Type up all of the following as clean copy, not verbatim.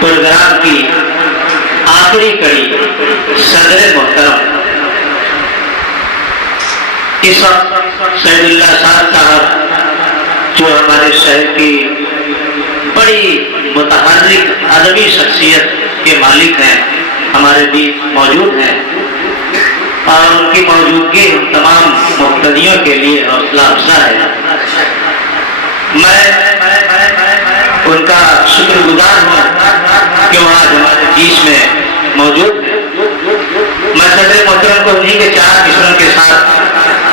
Programme की आखिरी कड़ी सदर मोहतरम इस वक्त सैदुल्लाह साहब जो हमारे शहर की बड़ी मुतहर्रिक अदबी शख्सियत के मालिक हैं, हमारे बीच मौजूद हैं और उनकी मौजूदगी हम तमाम मुक्तदियों के लिए हौसला अफजा है। मैं उनका शुक्रगुजार हूँ कि वो आज हमारे बीच में मौजूद है। मैं सदर मोहतरम को उन्हीं के चार मिसरों के साथ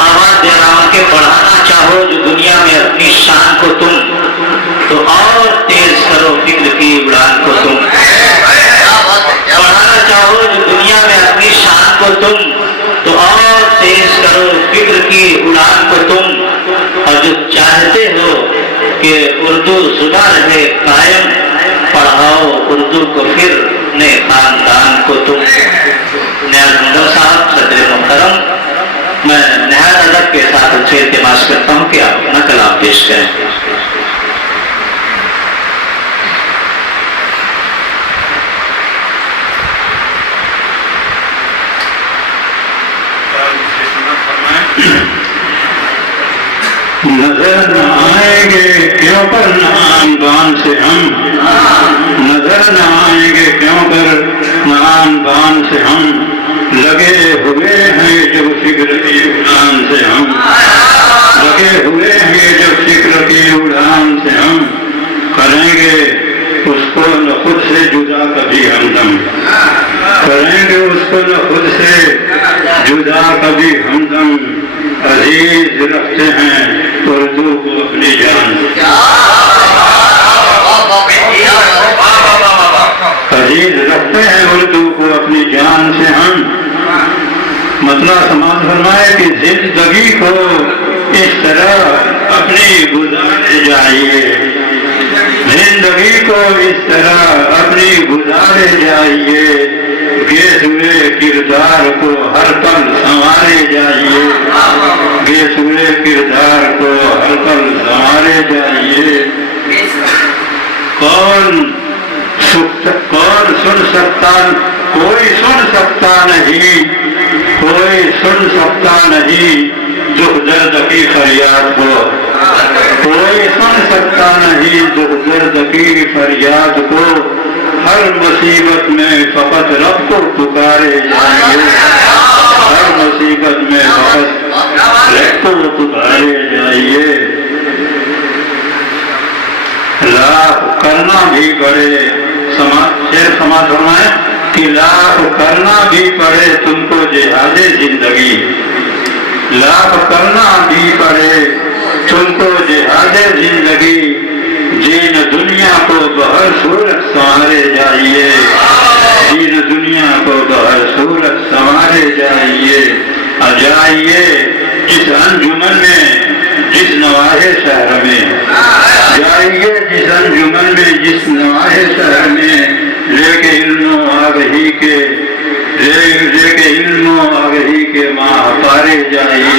आवाज दे रहा हूँ कि बढ़ाना चाहो जो दुनिया में अपनी शान को तुम, तो और तेज करो फिक्र की उड़ान को तुम। बढ़ाना चाहो जो दुनिया में अपनी शान को तुम, तो और तेज करो फिक्र की उड़ान को तुम। और जो चाहते हो कि उर्दू जुबान रहे कायम, पढ़ाओ उर्दू को फिर ने खानदान को तुम। नियाज़ मंडल साहब सदर मोहतरम, मैं नहायत अदब के साथ उनसे इल्तिमास करता हूँ कि आप अपना कलाम पेश करें। नजर न आएंगे क्यों पर नाम बान से हम, नजर न आएंगे क्यों पर नाम बान से हम, लगे हुए हैं जो फिक्र की उड़ान से हम, लगे हुए हैं जो फिक्र की उड़ान से हम, करेंगे उसको न खुद से जुदा कभी हमदम, करेंगे उसको न खुद से जुदा कभी हमदम। अजीज रखते हैं उर्दू को अपनी जान, अजीज रखते हैं उर्दू को अपनी जान से हम। मतलब समाज फरमाए कि जिंदगी को इस तरह अपनी गुजारे जाइए, जिंदगी को इस तरह अपनी गुजारे जाइए, गेस हुए किरदार को हर पल संवारे जाइए, गेस हुए किरदार को हर पल संवारे जाइए। कौन सुन सकता, कोई सुन सकता नहीं, कोई सुन सकता नहीं दुख दर्द की फरियाद को, कोई सुन सकता नहीं दुख दर्द की फरियाद को। हर मुसीबत में फकत रब को पुकारे जाइए, हर मुसीबत में फकत रब को पुकारे जाइए। लाख करना भी पड़े, समाज फरमाए कि लाख करना भी पड़े तुमको जिहादे जिंदगी, लाख करना भी पड़े तुमको जिहादे जिंदगी। दीन दुनिया को बहर सूरत संवारे जाइए, दीन दुनिया को बहर सूरत संवारे जाइए। जाइए जिस अंजुमन में, जिस नवाहे शहर में, जाइए जिस अंजुमन में, जिस नवाहे शहर में, लेके इल्मो आगही के, लेके इल्मो आगही के माह पारे जाइए,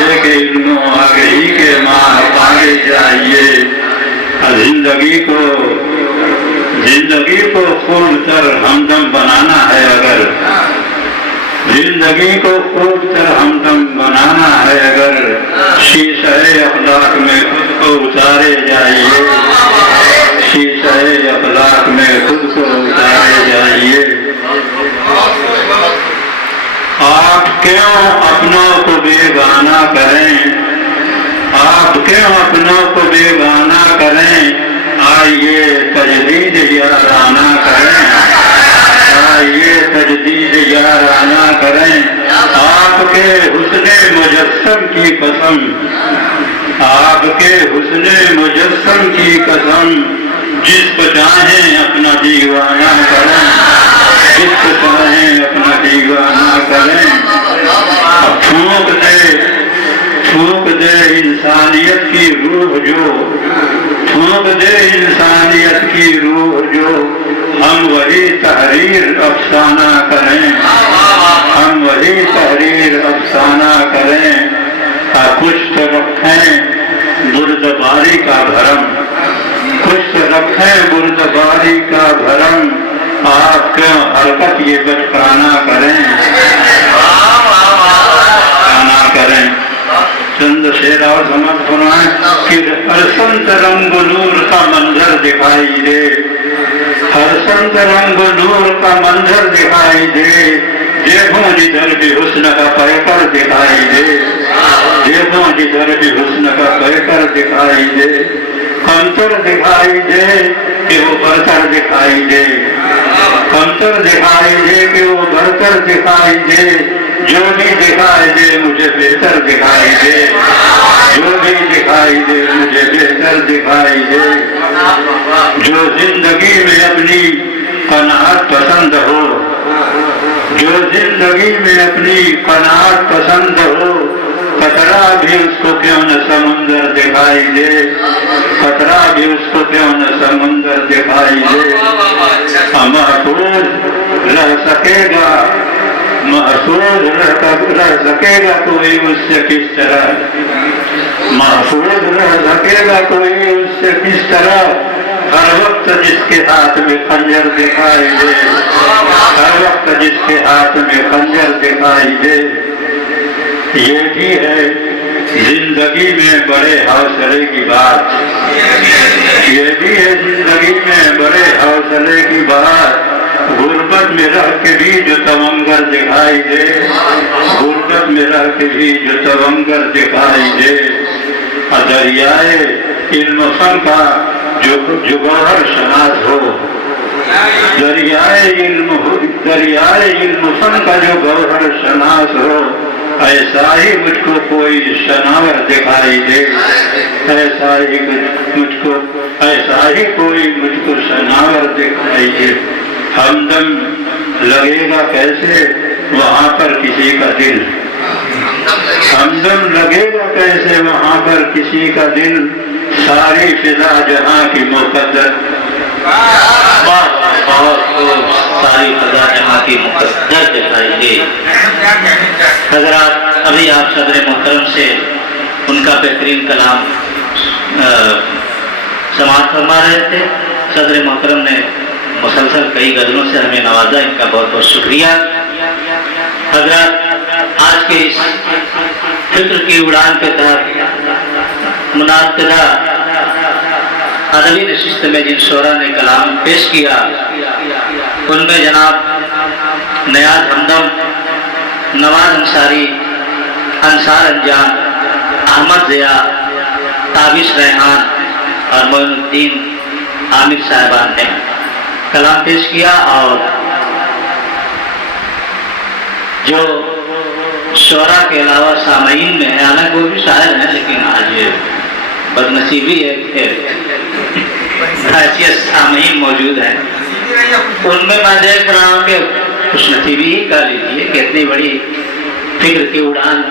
लेके इल्मो आगही के माह पारे जाइए। जिंदगी को खूब तर हमदम बनाना है, अगर जिंदगी को खूब तर हमदम बनाना है, अगर शीशे अखलाक में खुद को उतारे जाइए, शीशे अखलाक में खुद को उतारे जाइए। आप क्यों अपनों को बेगाना करें, आप क्यों अपनों को बेगाना करें, आइए तजदीद याराना करें, आइए तजदीद याराना करें। आपके हुस्ने मुजस्सम की कसम, आपके हुस्ने मुजस्सम की कसम, जिसको चाहें अपना दीवाना करें, जिसको चाहें अपना दीवाना करें। फूंक दे इंसानियत की रूह जो, फूंक दे इंसानियत की रूह जो, हम वही तहरीर अफसाना करें, हम वही तहरीर अफसाना करें। कुछ तो रखें बुर्दबारी का भरम, कुछ तो रखें है बुर्दबारी का भरम, आप क्यों हरकत ये बचकाना करें, ना करें। चंद शेर और समझ फरमाएं कि हर संत रंग नूर का मंजर दिखाई दे, हर संत रंग नूर का मंजर दिखाई दे, देखो जिधर भी हुस्न का पैकर दिखाई दे, देखो जिधर भी हुस्न का पैकर दिखाई दे, कमतर दिखाई दे कि वो बरतर दिखाई दे, कमतर दिखाई दे कि वो बरतर दिखाई दे, जो भी दिखाई दे मुझे बेहतर दिखाई दे, जो भी दिखाई दे मुझे बेहतर दिखाई दे, जो जिंदगी में अपनी कनात पसंद हो, जो जिंदगी में अपनी कनात पसंद हो, खतरा भी उसको क्यों न समुंदर दिखाई दे, खतरा भी उसको क्यों न समुंदर दिखाई दे। महफूज रह सकेगा, महफूज रह सकेगा कोई उससे किस तरह, महफूज रह सकेगा कोई उससे किस तरह, हर वक्त जिसके हाथ में खंजर दिखाई दे, हर वक्त जिसके हाथ में खंजर दिखाई दे। ये भी है जिंदगी में बड़े हौसले की बात, ये भी है जिंदगी में बड़े हौसले की बात, गुर्बत में रह के भी जो तवंगर दिखाई दे, गुर्बत में रह के भी जो तवंगर दिखाई दे, दरियाए इल्म फन का जो गौहर शनास हो, दरियाए इल्म फन का जो गौहर शनास हो, ऐसा ही मुझको कोई शनावर दिखाई दे, ऐसा ही मुझको, ऐसा ही कोई मुझको शनावर दिखाई दे। हमदम लगेगा कैसे वहाँ पर किसी का दिल, हमदम लगेगा कैसे वहाँ पर किसी का दिल, सारी फिजा जहाँ की मुक़द्दर, सारी फिजा जहाँ की मुक़द्दर दिखाई दे। हज़रात, अभी आप सदर मोहतरम से उनका बेहतरीन कलाम समाअत फरमा रहे थे। सदर मोहतरम ने मुसलसल कई गज़लों से हमें नवाजा, इनका बहुत बहुत शुक्रिया। हज़रात, आज के इस फिक्र की उड़ान के तहत मुनाक़िदा अदबी नशिस्त में जिन शोरा ने कलाम पेश किया, उनमें जनाब नियाज़ हमदम, नवाज अंसारी, अंसार अंजान, अहमद ज़िया, ताबिश रेहान और मोइनुद्दीन आमिर साहिबान ने कलाम पेश किया। और जो शोरा के अलावा सामईन में है, हालांकि वो भी शायर हैं, लेकिन आज बदनसीबी है कि हैसियत सामईन मौजूद है, उनमें मैं देख रहा हूँ कि खुश नसीबी ही कह लीजिए कि इतनी बड़ी फिक्र की उड़ान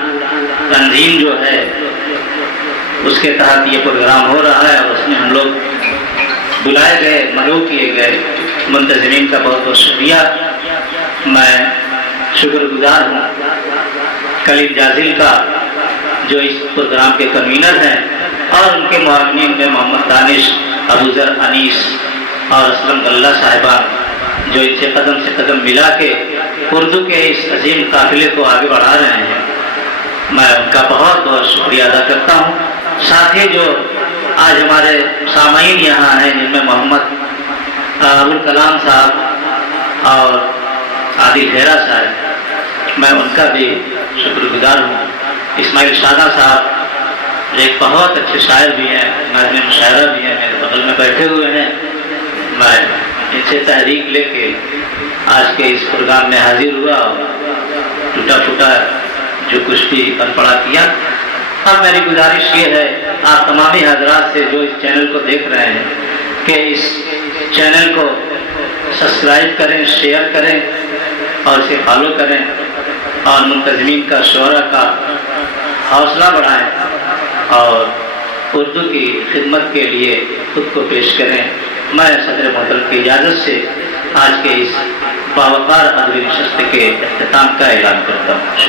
तंजीम जो है उसके तहत ये प्रोग्राम हो रहा है, और उसमें हम लोग बुलाए गए, मदऊ किए गए मुंतज़मीन का बहुत बहुत शुक्रिया। मैं शुक्रगुजार हूँ कलीम जाजिल का, जो इस प्रोग्राम के कन्वीनर हैं, और उनके मुआविनीन में मोहम्मद दानिश, अबूजर अनीस और असलम गल्ला साहिबान, जो इनसे कदम से कदम मिला के उर्दू के इस अजीम काफिले को आगे बढ़ा रहे हैं। मैं उनका बहुत बहुत शुक्रिया अदा करता हूँ। साथ ही जो आज हमारे सामईन यहाँ हैं, जिनमें मोहम्मद अबुल कलाम साहब और आदिल हेरा साहब, मैं उनका भी शुक्रगुजार हूँ। इस्माइल शादा साहब एक बहुत अच्छे शायर भी हैं, नाज़िम मुशायरा भी हैं, मेरे बगल में बैठे हुए हैं। मैं इनसे तहरीक लेके आज के इस प्रोग्राम में हाजिर हुआ, टूटा फूटा जो कुछ भी पढ़ा किया। अब मेरी गुजारिश ये है आप तमामी हजरात से जो इस चैनल को देख रहे हैं कि इस चैनल को सब्सक्राइब करें, शेयर करें और इसे फॉलो करें, और मुंतज़मीन का शोरा का हौसला बढ़ाएं और उर्दू की खिदमत के लिए खुद को पेश करें। मैं सदर मोहतरम की इजाज़त से आज के इस बावकार अदबी नशिस्त के इख्तिताम का ऐलान करता हूँ।